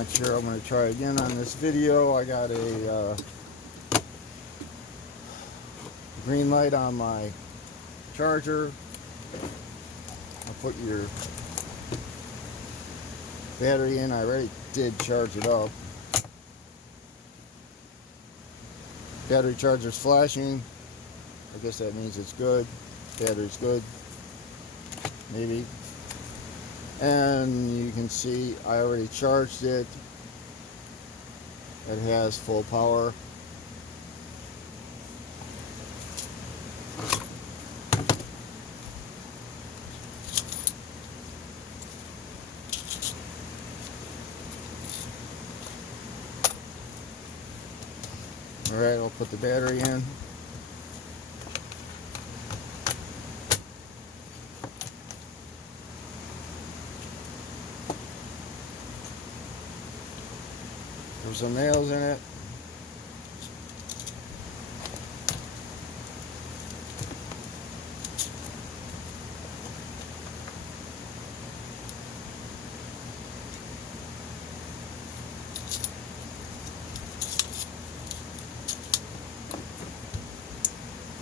Not sure. I'm going to try again on this video. I got a green light on my charger. I'll put your battery in. I already did charge it up. Battery charger's flashing. I guess that means it's good. Battery's good. Maybe. And you can see I already charged it. It has full power. Alright, I'll put the battery in. There's some nails in it.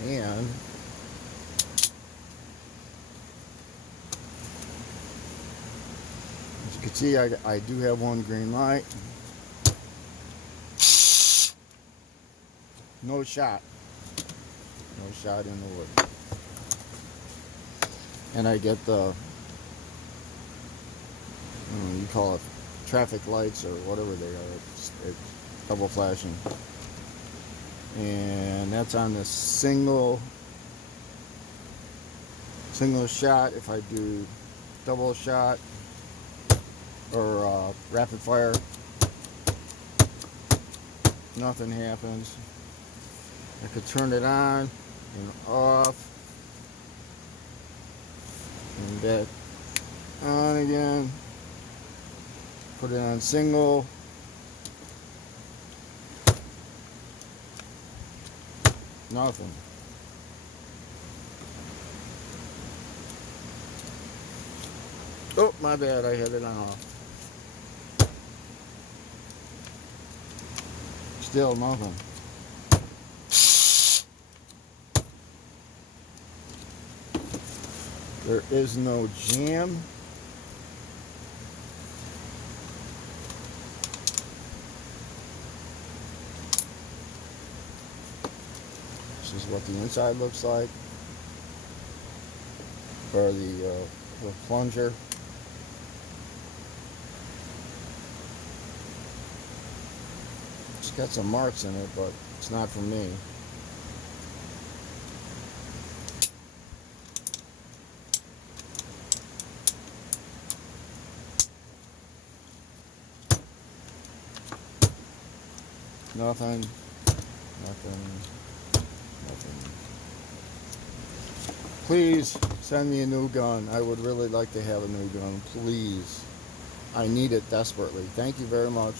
And as you can see, I do have one green light. No shot. No shot in the wood. And I get the, you call it traffic lights or whatever they are. It's double flashing. And that's on the single shot. If I do double shot or rapid fire, nothing happens. I could turn it on and off and back on again. Put it on single. Nothing. Oh, my bad, I had it on off. Still nothing. There is no jam. This is what the inside looks like, or the plunger. It's got some marks in it, but it's not from me. Nothing. Please send me a new gun. I would really like to have a new gun. Please. I need it desperately. Thank you very much.